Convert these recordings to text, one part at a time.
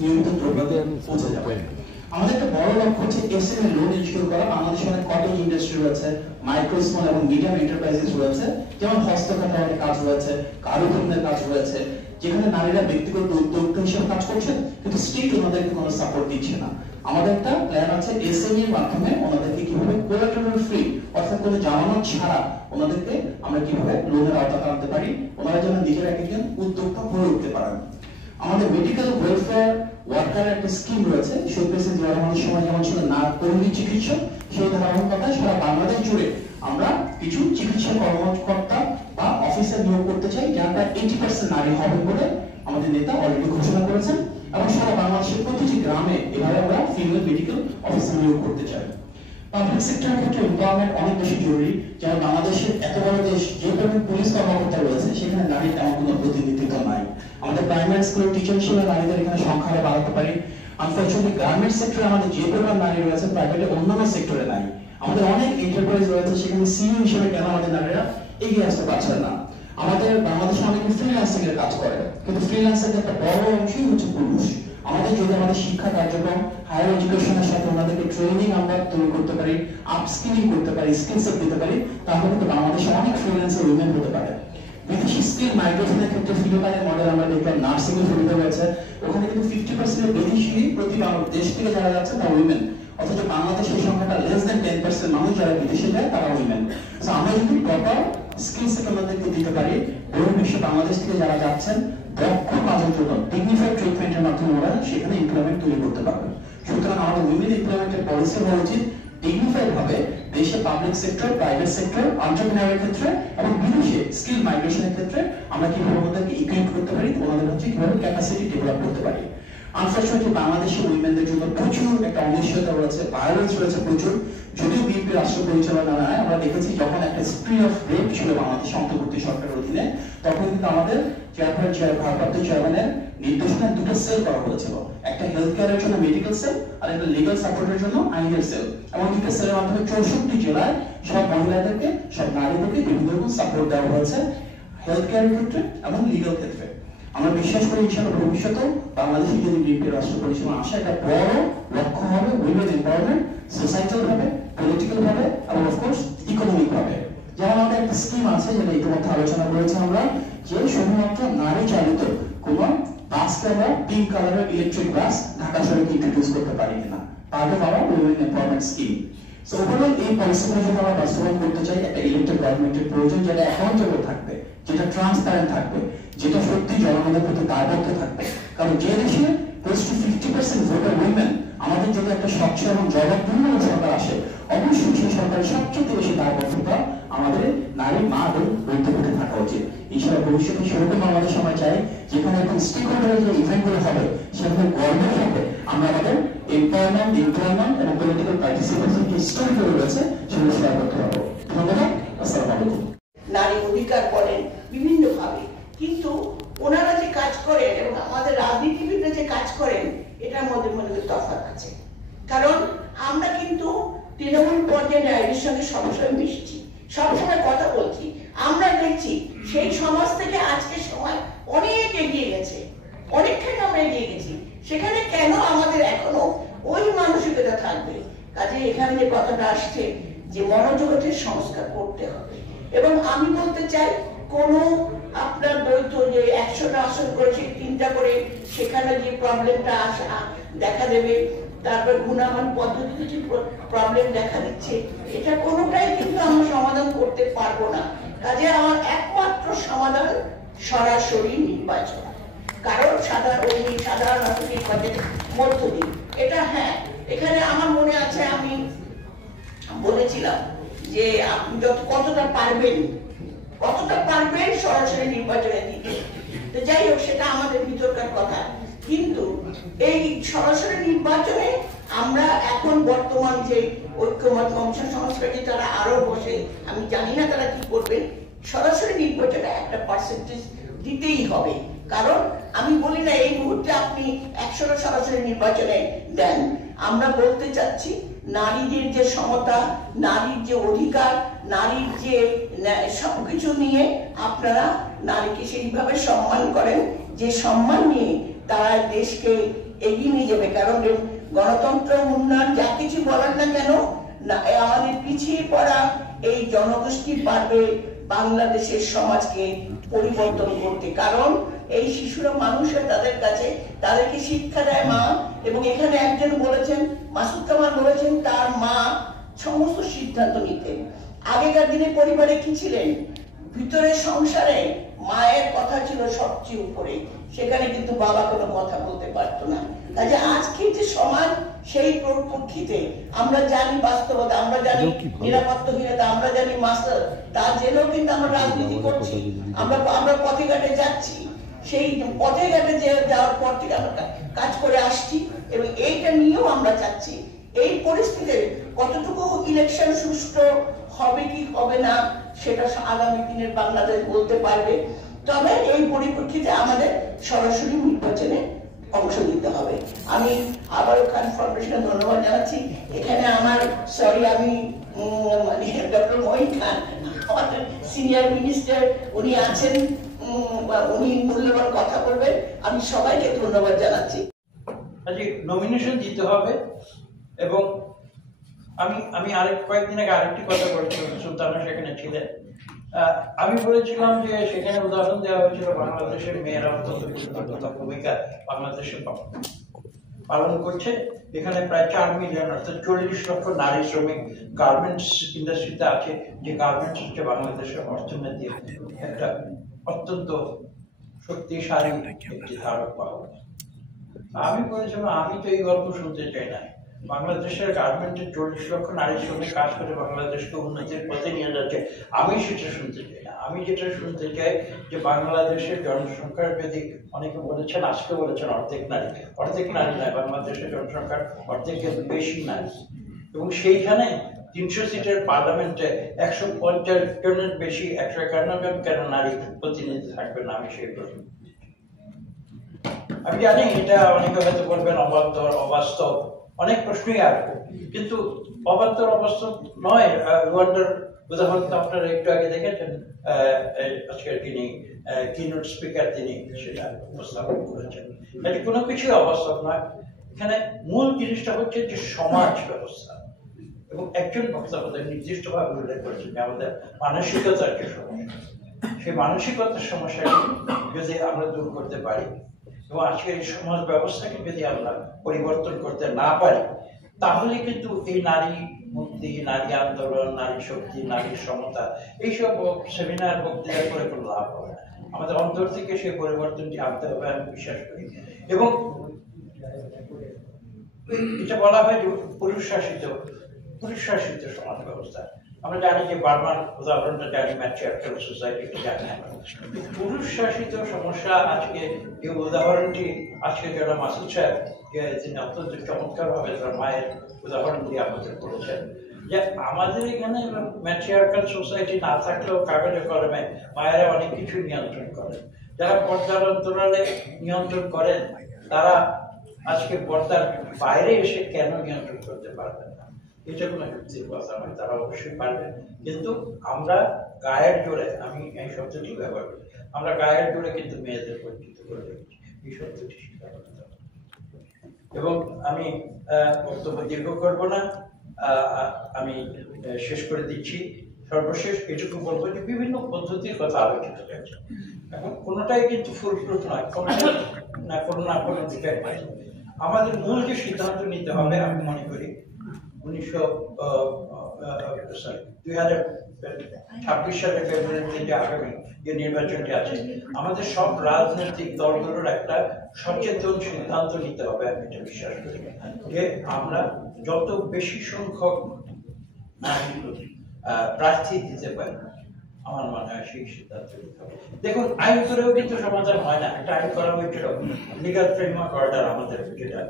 নিয়মিত দ্রব্যতে পৌঁছে যাবে। আমাদের একটা বড় লক্ষ্য হচ্ছে এসএমই লোন ইনশিওর করা। বাংলাদেশে অনেক কটেজ ইন্ডাস্ট্রি রয়েছে, মাইক্রো স্মল এবং মিডিয়াম এন্টারপ্রাইজেস রয়েছে, যেমন হস্তকাটা অনেক কাজ রয়েছে, কারুকর্মের কাজ রয়েছে, যেখানে নারীরা ব্যক্তিগত উদ্যোক্তা হিসেবে কাজ করছেন কিন্তু স্টেট ওনাদেরকে কোনো সাপোর্ট দিচ্ছে না। আমাদের একটা প্ল্যান আছে এসএমই এর মাধ্যমে ওনাদেরকে কিভাবে কোলাটেরাল ফ্রি অর্থাৎ কোনো জামানত ছাড়া ওনাদেরকে আমরা কিভাবে লোনের আওতায় আনতে পারি, ওনারা যেন নিজেরা একজন উদ্যোক্তা হয়ে উঠতে পারেন। আমাদের মেডিকেল ওয়েলফেয়ার ওয়ার্কার একটা স্কিম রয়েছে, শহীদ প্রেসিডেন্ট জিয়া রহমানের সময় যেমন ছিল না কর্মী চিকিৎসক, সেই ধারাবাহিকতায় সারা বাংলাদেশ জুড়ে আমরা কিছু চিকিৎসা কর্মকর্তা বা অফিসার নিয়োগ করতে চাই, যারা 80% নারী হবে বলে আমাদের নেতা অলরেডি ঘোষণা করেছেন, এবং সারা বাংলাদেশের প্রতিটি গ্রামে এভাবে আমরা ফিমেল মেডিকেল অফিসার নিয়োগ করতে চাই। পাবলিক সেক্টরের ক্ষেত্রে এমপাওয়ারমেন্ট অনেক বেশি জরুরি। যেমন বাংলাদেশের এত বড় দেশ, যে পরিমাণ পুলিশ কর্মকর্তা রয়েছে সেখানে নারীর তেমন কোনো প্রতিনিধিত্ব নাই। আমাদের প্রাইমারি স্কুলের টিচার হিসেবে নারীদের এখানে সংখ্যা আরো বাড়াতে পারি। আনফরচুনেটলি গার্মেন্টস সেক্টরে আমাদের যে পরিমাণ নারী রয়েছে প্রাইভেটে অন্যান্য সেক্টরে নাই। আমাদের অনেক এন্টারপ্রাইজ রয়েছে, সেখানে সিইও হিসেবে কেন আমাদের নারীরা এগিয়ে আসতে পারছেন না। আমাদের বাংলাদেশে অনেক ফ্রিল্যান্সিং এর কাজ করে, কিন্তু ফ্রিল্যান্সিং এর একটা বড় অংশই হচ্ছে পুরুষ। আমাদের যদি আমাদের শিক্ষা কার্যক্রম হায়ার এডুকেশনের সাথে আমাদেরকে ট্রেনিং আমরা তৈরি করতে পারি, আপস্কিলিং করতে পারি, স্কিল সেট দিতে পারি, তাহলে কিন্তু বাংলাদেশে অনেক ফ্রিল্যান্সার উইমেন হতে পারে। বিদেশি স্কিল মাইগ্রেশনের ক্ষেত্রে ফিলিপাইনের মডেল আমরা দেখলাম, নার্সিং এর সুবিধা রয়েছে, ওখানে কিন্তু 50% এর বেশি প্রতি দেশ থেকে যারা যাচ্ছে তারা উইমেন, অথচ বাংলাদেশের সংখ্যাটা লেস দেন 10% মানুষ যারা বিদেশে যায় তারা উইমেন। সো আমরা যদি প্রপার স্কিল সেট আমাদেরকে দিতে পারি, বহির্বিশ্বে বাংলাদেশ থেকে যারা যাচ্ছেন দক্ষ কাজের জন্য ডিগনিফাইড ট্রিটমেন্টের মাধ্যমে ওরা সেখানে এমপ্লয়মেন্ট তৈরি করতে পারবে। সুতরাং আমাদের উইমেন এমপ্লয়মেন্টের পলিসি হওয়া উচিত ডিগনিফাইড ভাবে দেশে পাবলিক সেক্টর, প্রাইভেট সেক্টর, এন্টারপ্রেনারের ক্ষেত্রে এবং বিদেশে স্কিল মাইগ্রেশনের ক্ষেত্রে আমরা কিভাবে ওনাদেরকে ইকুইপ করতে পারি, ওনাদের হচ্ছে কিভাবে ক্যাপাসিটি ডেভেলপ করতে পারি। আনফরচুনেটলি বাংলাদেশের উইমেনদের জন্য প্রচুর একটা অনিশ্চয়তা রয়েছে, ভায়োলেন্স রয়েছে প্রচুর। যদিও বিএনপি রাষ্ট্র পরিচালনা নয়, আমরা দেখেছি যখন একটা স্প্রি অফ রেপ ছিল বাংলাদেশের অন্তর্বর্তী সরকারের অধীনে, তখন কিন্তু আমাদের ভারপ্রাপ্ত চেয়ারম্যানের নির্দেশনায় দুটো সেল করা হয়েছিল, একটা হেলথ কেয়ারের জন্য মেডিকেল সেল আর একটা লিগাল সাপোর্টের জন্য আইনের সেল। এবং দুটো সেলের মাধ্যমে 64 জেলায় সব মহিলাদেরকে, সব নারীদেরকে বিভিন্ন রকম সাপোর্ট দেওয়া হয়েছে হেলথ কেয়ারের ক্ষেত্রে এবং লিগাল ক্ষেত্রে। আমরা বিশ্বাস করি ইনশাআল্লাহ ভবিষ্যতেও বাংলাদেশে যদি বিএনপি রাষ্ট্র পরিচালনা আসে, একটা বড় লক্ষ্য হবে উইমেন এমপাওয়ারমেন্ট, সোসাইটাল ভাবে, পলিটিক্যাল ভাবে এবং অফকোর্স ইকোনমিক ভাবে। যেমন আমাদের একটা স্কিম আছে, যেটা ইতিমধ্যে আলোচনা করেছি আমরা, যে শুধুমাত্র নারী চালিত কোন বাসকে আমরা পিঙ্ক কালারের ইলেকট্রিক বাস ঢাকা শহরে ইন্ট্রোডিউস করতে পারি কিনা, তাহলে আমরা women empowerment scheme. So overall এই পলিসিগুলো যদি আমরা বাস্তবায়ন করতে চাই, একটা ইলেকটেড গভর্নমেন্টের প্রয়োজন, যেটা অ্যাকাউন্টেবল থাকবে, যেটা ট্রান্সপারেন্ট থাকবে, যেটা সত্যি জনগণের প্রতি দায়বদ্ধ থাকবে। কারণ যে দেশে ক্লোজ টু 50% ভোটার উইমেন, আমাদের যদি একটা স্বচ্ছ এবং জবাবদিহি সরকার আসে, অবশ্যই সেই সরকারের সবচেয়ে বেশি দায়বদ্ধতা আমাদের নারী, মা এবং বৈধভূতে থাকা উচিত। ইনশাআল্লাহ ভবিষ্যতে সেরকম আমাদের সময় চাই, যেখানে এখন স্টেক হোল্ডারের যে ইভেন্টগুলো হবে সেখানে গভর্নমেন্ট হবে আমরা আমাদের এমপ্লয়মেন্ট এবং পলিটিক্যাল পার্টিসিপেশন যে স্টোরিগুলো রয়েছে সেগুলো শেয়ার করতে পারবো। ধন্যবাদ। আসসালামু আলাইকুম। নারী অধিকার বলেন বিভিন্ন ভাবে, কিন্তু ওনারা যে কাজ করেন এবং আমাদের রাজনীতিবিদরা যে কাজ করেন এটার মধ্যে মনে হয় তফাৎ আছে। কারণ আমরা কিন্তু তৃণমূল পর্যায়ে নারীদের সঙ্গে সবসময় মিশেছি, সবসময় কথা বলছি, আমরা দেখছি সেই সমাজ থেকে আজকের সময় অনেক এগিয়ে গেছে, অনেকখানি আমরা এগিয়ে গেছি। সেখানে কেন আমাদের এখনো ওই মানসিকতা থাকবে? কাজে এখানে যে কথাটা আসছে যে মনোজগতের সংস্কার করতে হবে। এবং আমি বলতে চাই, কোনো আপনার দ্বৈত যে 100টা আসন করে 3টা করে সেখানে যে প্রবলেমটা দেখা দেবে, তারপর গুণামান পদ্ধতিতে যে প্রবলেম দেখা দিচ্ছে, এটা কোনোটাই কিন্তু আমরা সমাধান করতে পারবো না। কাজে আমার একমাত্র সমাধান সরাসরি নির্বাচন। কারণ সাধারণ নির্বাচনের মধ্য দিয়ে এটা, হ্যাঁ, এখানে আমার মনে আছে আমি বলেছিলাম যে আপনি কতটা পারবেন সরাসরি নির্বাচনে দিতে। তো যাই হোক, সেটা আমাদের ভিতরকার কথা। কিন্তু এই সরাসরি নির্বাচনে আমরা এখন বর্তমান যে ঐক্যমত কমিশন সংস্কারে তারা আরো বসে, আমি জানি না তারা কি করবেন, সরাসরি নির্বাচনে একটা পার্সেন্টেজ দিতেই হবে। কারণ আমি বলি না এই মুহূর্তে আপনি 100টা সরাসরি নির্বাচনে দেন। আমরা বলতে চাচ্ছি নারীদের যে সমতা, নারীর যে অধিকার, নারীর যে সবকিছু নিয়ে আপনারা নারীকে সেইভাবে সম্মান করেন যে সম্মান নিয়ে তারা দেশকে এগিয়ে নিয়ে যাবে। কারণ গণতন্ত্র, উন্নয়ন যা কিছু বলার না কেন, না আমাদের পিছিয়ে পড়া এই জনগোষ্ঠী পারবে বাংলাদেশের সমাজকে পরিবর্তন করতে। কারণ এই শিশুরা মানুষের তাদের কাছে, তাদেরকে শিক্ষা দেয় মা। এবং এখানে একজন বলেছেন, মাসুদ কামাল বলেছেন, তার মা সমস্ত সিদ্ধান্ত নিতেন। আগেকার দিনে পরিবারে কি ছিলেন, ভিতরের সংসারে মায়ের কথা ছিল সবচেয়ে উপরে, সেখানে কিন্তু বাবা কোনো কথা বলতে পারতো না। কাজে আজকে যে সমাজ, সেই পরিপ্রেক্ষিতে আমরা জানি বাস্তবতা, আমরা জানি নিরাপত্তাহীনতা, আমরা জানি মাস্টার, তা জেনেও কিন্তু আমরা রাজনীতি করছি, আমরা পথে ঘাটে যাচ্ছি। সেই পথে ঘাটে যাওয়ার পর থেকে আমরা কাজ করে আসছি এবং এইটা নিয়েও আমরা চাচ্ছি। এই পরিস্থিতিতে কতটুকু ইলেকশন সুষ্ঠু হবে কি হবে না সেটা আগামী দিনের বাংলাদেশ বলতে পারবে। তবে এই পরিপ্রেক্ষিতে আমাদের সরাসরি নির্বাচনে অংশ নিতে হবে। আমি আবারও খান ফাউন্ডেশনে ধন্যবাদ জানাচ্ছি। এখানে আমার আমি মানে ডক্টর মহিন খান, আমাদের সিনিয়র মিনিস্টার, উনি আছেন, উনি মূল্যবান কথা বলবেন। আমি সবাইকে ধন্যবাদ জানাচ্ছি। নমিনেশন দিতে হবে। এবং আমি আরেক কয়েকদিন আগে আরেকটি কথা বলছিলাম, সুলতানা সেখানে ছিলেন। আমি বলেছিলাম যে সেখানে উদাহরণ দেওয়া হয়েছিল বাংলাদেশের মেয়েরা অত্যন্ত গুরুত্বপূর্ণ ভূমিকা বাংলাদেশে পালন করছে। এখানে প্রায় 4 মিলিয়ন অর্থাৎ 40 লক্ষ নারী শ্রমিক গার্মেন্টস ইন্ডাস্ট্রিতে আছে, যে গার্মেন্টস হচ্ছে বাংলাদেশের অর্থনীতির একটা অত্যন্ত শক্তিশালী একটি ধারক বাহক। আমি বলেছিলাম আমি তো এই গল্প শুনতে চাই না। বাংলাদেশের গার্মেন্টের 40 লক্ষ নারী শ্রমিক কাজ করে বাংলাদেশকে উন্নতির পথে নিয়ে যাচ্ছে, আমি সেটা শুনতে চাই না। আমি যেটা শুনতে চাই যে বাংলাদেশের জনসংখ্যার যদি অনেকে বলেছেন, আজকে বলেছেন অর্ধেক নারী নয়, বাংলাদেশের জনসংখ্যার অর্ধেকের বেশি নারী, এবং সেইখানে 300 সিটের পার্লামেন্টে 150 জনের বেশি, 151 জন কেন নারী প্রতিনিধি থাকবে না, আমি সেই প্রশ্ন। আমি জানি এটা অনেকে হয়তো বলবেন অবান্তর, অবাস্তব, অনেক প্রশ্নই আসবে, কিন্তু অবান্তর অবাস্তব নয়। রুয়ান্ডার উদাহরণ তো আপনারা একটু আগে দেখেছেন, আজকের তিনি কিনোট স্পিকার তিনি সেটা উপস্থাপন করেছেন। এটি কোনো কিছুই অবাস্তব নয়। এখানে মূল জিনিসটা হচ্ছে যে সমাজ ব্যবস্থা, এবং একজন বক্তা নির্দিষ্টভাবে উল্লেখ করেছেন যে আমাদের মানসিকতার যে সমস্যা, সেই মানসিকতার সমস্যাকে যদি আমরা দূর করতে পারি এবং আজকের এই সমাজ ব্যবস্থাকে যদি আমরা পরিবর্তন করতে না পারি, তাহলে কিন্তু এই নারী মুক্তি, নারী আন্দোলন, নারী শক্তি, নারী সমতা, এইসব সেমিনার বক্তৃতা করে কোনো লাভ হবে না। আমাদের অন্তর থেকে সেই পরিবর্তনটি আনতে হবে, আমি বিশ্বাস করি। এবং এটা বলা হয় যে পুরুষ শাসিত সমাজ ব্যবস্থা। আমরা জানি যে বার্মার উদাহরণটা জানি, ম্যাট্রিয়ার্কাল সোসাইটি জানি। পুরুষ শাসিত সমস্যা আজকে এই উদাহরণটি আজকে যারা মাসুদ সাহেব তিনি অত্যন্ত চমৎকার ভাবে তার মায়ের উদাহরণ দিয়ে আমাদের বলেছেন যে আমাদের এখানে ম্যাট্রিয়ার্কাল সোসাইটি না থাকলেও কাগজে কলমে মায়েরা অনেক কিছু নিয়ন্ত্রণ করেন। যারা পর্দার অন্তরালে নিয়ন্ত্রণ করেন তারা আজকে পর্দার বাইরে এসে কেন নিয়ন্ত্রণ করতে পারবেন না? এটা কোনো যুক্তির কথা নয়, তারা অবশ্যই পারবেন। কিন্তু আমরা গায়ের জোরে, আমি এই শব্দটি ব্যবহার করি, আমরা গায়ের জোরে কিন্তু মেয়েদের পরিচিত করে রেখেছি, এই শব্দটি স্বীকার করতে হবে। এবং আমি বক্তব্য দীর্ঘ করব না, আমি শেষ করে দিচ্ছি। সর্বশেষ এটুকু বলবো যে বিভিন্ন পদ্ধতির কথা আলোচিত হয়েছে, এখন কোনোটাই কিন্তু ফুলপ্রুফ নয়, কোনো না কোনো দিকে আমাদের মূল যে সিদ্ধান্ত নিতে হবে, আমি মনে করি 2026 সালের ফেব্রুয়ারিতে যে আগামী যে নির্বাচনটি আছে, আমাদের সব রাজনৈতিক দলগুলোর একটা সচেতন সিদ্ধান্ত নিতে হবে। আমি এটা বিশ্বাস করি যে আমরা যত বেশি সংখ্যক প্রার্থী দিতে পারি, আমার মনে হয় সেই সিদ্ধান্ত নিতে হবে। দেখুন, আইন করেও কিন্তু সমাধান হয় না। একটা আইন করা হয়েছিল, লিগাল ফ্রেমওয়ার্ক অর্ডার, আমাদের যেটা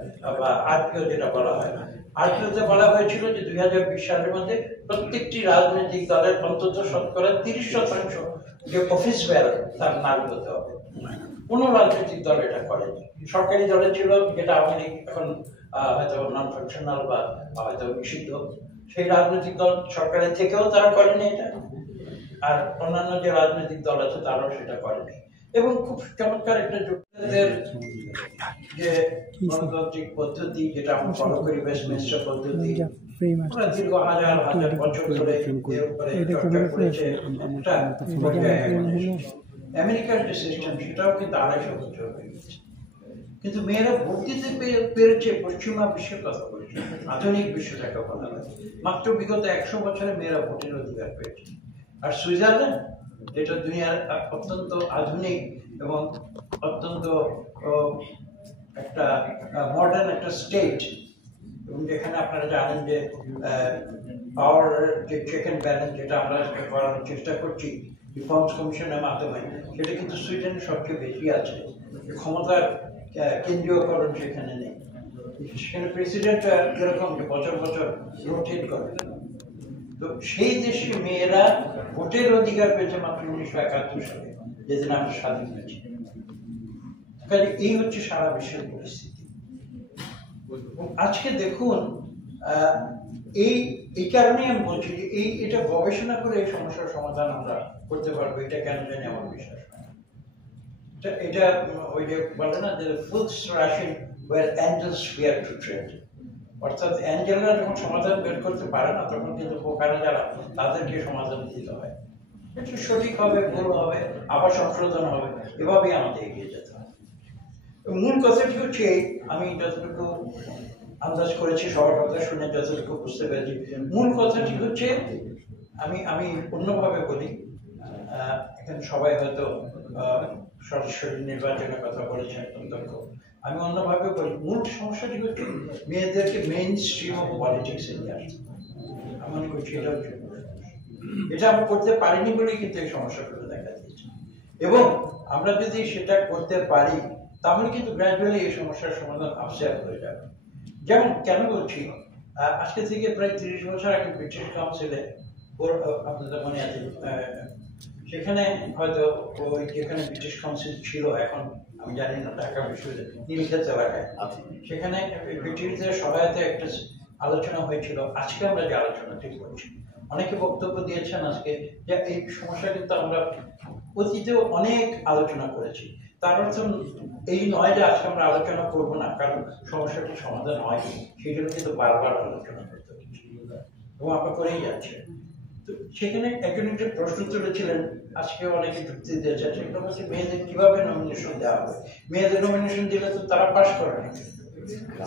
বা আরপিও যেটা বলা হয়, আরপিওতে বলা হয়েছিল যে 2020 সালের মধ্যে প্রত্যেকটি রাজনৈতিক দলের অন্তত শতকরা 30% যে অফিস বেয়ারার তার নারী হতে হবে। কোনো রাজনৈতিক দল এটা করেনি। সরকারি দলে ছিল, যেটা আওয়ামী লীগ এখন হয়তো নন ফাংশনাল বা হয়তো নিষিদ্ধ, সেই রাজনৈতিক দল সরকারের থেকেও তারা করেনি এটা, আর অন্যান্য যে রাজনৈতিক দল আছে তারাও সেটা করেনি। এবং খুব চমৎকার একটা যুক্তরাজ্যের যে গণতান্ত্রিক পদ্ধতি, যেটা আমরা ফলো করি, ওয়েস্টমিনস্টার পদ্ধতি, ওরা দীর্ঘ হাজার হাজার বছর ধরে এর উপরে চর্চা করেছে, একটা পর্যায়ে এখন এসেছে। আমেরিকার যে সিস্টেম, সেটাও কিন্তু 250 বছর হয়ে গেছে, কিন্তু মেয়েরা ভোট দিতে পেরেছে পশ্চিমা বিশ্বের কথা বলছে, আধুনিক বিশ্বটাকে বলা হয়। মাত্র বিগত 100 বছরে মেয়েরা ভোটের অধিকার পেয়েছে। আর সুইজারল্যান্ড, যেটা দুনিয়ার অত্যন্ত আধুনিক এবং অত্যন্ত একটা মডার্ন একটা স্টেট, এবং যেখানে আপনারা জানেন যে পাওয়ার যে চেক অ্যান্ড ব্যালেন্স, যেটা আমরা করার চেষ্টা করছি রিফর্মস কমিশনের মাধ্যমে, সেটা কিন্তু সুইডেন সবচেয়ে বেশি আছে। ক্ষমতার কেন্দ্রীয়করণ সেখানে নেই। সেখানে প্রেসিডেন্ট যেরকম বছর বছর রোটেট করে। তো সেই দেশে মেয়েরা ভোটের অধিকার পেয়েছে মাত্র 1971 সালে, যেদিন আমরা স্বাধীন হয়েছি। কাজে এই হচ্ছে সারা বিশ্বের পরিস্থিতি। আজকে দেখুন, এই কারণেই আমি বলছি যে এটা গবেষণা করে এই সমস্যার সমাধান আমরা করতে পারবো, এটা কেন জানি আমার বিশ্বাস হয়। এটা ওই যে বলে না যে fools rushing where angels fear to tread, অর্থাৎ অ্যাঞ্জেলরা যখন সমাধান বের করতে পারে না, তখন কিন্তু বোকারা যারা, তাদেরকে সমাধান দিতে হয়। এটা সঠিক হবে, ভুল হবে, আবার সংশোধন হবে, এভাবেই আমাদের এগিয়ে যেতে হবে। মূল কথাটি হচ্ছে, আমি যতটুকু আন্দাজ করেছি, সবার কথা শুনে যতটুকু বুঝতে পেরেছি, মূল কথাটি হচ্ছে, আমি অন্যভাবে বলি, এখানে সবাই হয়তো সরাসরি নির্বাচনের কথা বলেছেন, আমি অন্যভাবে বলি, মূল সমস্যাটি হচ্ছে মেয়েদেরকে মেইন স্ট্রিম অফ পলিটিক্সে নিয়ে আসতে। আমি মনে করছি এটা আমরা করতে পারিনি বলেই কিন্তু এই সমস্যাগুলো দেখা দিয়েছে, এবং আমরা যদি সেটা করতে পারি, তাহলে কিন্তু গ্র্যাজুয়ালি এই সমস্যার সমাধান আপসে হয়ে যাবে। যেমন কেন বলছি, আজকে থেকে প্রায় 30 বছর আগে ব্রিটিশ কাউন্সিলে, আপনাদের মনে আছে, সেখানে হয়তো ওই যেখানে ব্রিটিশ কাউন্সিল ছিল, এখন আমি জানি না, ঢাকা বিশ্ববিদ্যালয় নীলক্ষেত এলাকায়, সেখানে ব্রিটিশদের সহায়তায় একটা আলোচনা হয়েছিল। আজকে আমরা যে আলোচনাটি করছি, অনেকে বক্তব্য দিয়েছেন আজকে যে এই সমস্যা কিন্তু আমরা অতীতেও অনেক আলোচনা করেছি। তার অর্থ এই নয় যে আজকে আমরা আলোচনা করব না, কারণ সমস্যাটির সমাধান হয়নি, সেই জন্য কিন্তু বারবার আলোচনা করতে হচ্ছে এবং আমরা করেই যাচ্ছি। তো সেখানে একজন একটা প্রশ্ন তুলেছিলেন, আজকে অনেকে যুক্তি দিয়েছে, সেটা হচ্ছে মেয়েদের কিভাবে নমিনেশন দেওয়া হবে। মেয়েদের নমিনেশন দিলে তো তারা পাস করে না।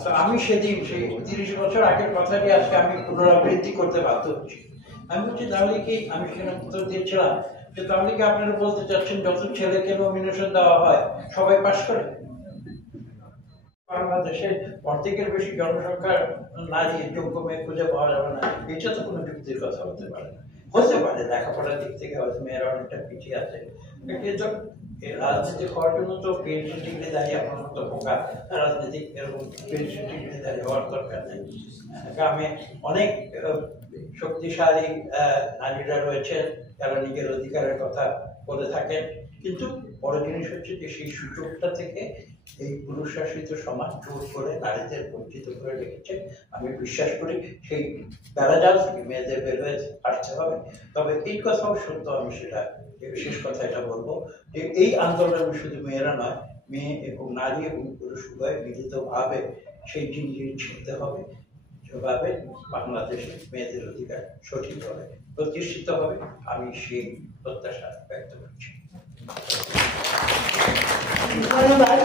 তো আমি সেদিন সেই 30 বছর আগের কথাটি আজকে আমি পুনরাবৃত্তি করতে বাধ্য হচ্ছি। আমি বলছি, তাহলে কি, আমি সেখানে উত্তর দিয়েছিলাম যে তাহলে কি আপনারা বলতে চাচ্ছেন যত ছেলেকে নমিনেশন দেওয়া হয় সবাই পাস করে? বাংলাদেশের অর্ধেকের বেশি জনসংখ্যার নারী যোগ্য মেয়ে খুঁজে পাওয়া যাবে না, এটা তো কোনো যুক্তির কথা হতে পারে না। হতে পারে লেখাপড়ার দিক থেকে হয়তো মেয়েরা অনেকটা পিছিয়ে আছে, রাজনীতি হওয়ার জন্য তো পিএইচডি ডিগ্রি দাঁড়িয়ে আপনার মতো বোকা রাজনীতিক এরকম পিএইচডি ডিগ্রি দাঁড়িয়ে হওয়ার দরকার নেই। গ্রামে অনেক শক্তিশালী নারীরা রয়েছেন, যারা নিজের অধিকারের কথা বলে থাকেন, কিন্তু বড় জিনিস হচ্ছে যে সেই সুযোগটা থেকে এই পুরুষ শাসিত সমাজ জোর করে নারীদের বঞ্চিত করে রেখেছে। আমি বিশ্বাস করি সেই বেড়াজাল থেকে মেয়েদের বের হয়ে আসতে হবে। তবে এই কথাও সত্য, আমি সেটা বিশেষ কথা এটা বলবো যে এই আন্দোলনে শুধু মেয়েরা নয়, মেয়ে এবং নারী এবং পুরুষ উভয় মিলিতভাবে সেই জিনিস ছিঁড়তে হবে, যেভাবে বাংলাদেশে মেয়েদের অধিকার সঠিকভাবে প্রতিষ্ঠিত হবে। আমি সেই প্রত্যাশা ব্যক্ত করছি। ধন্যবাদ।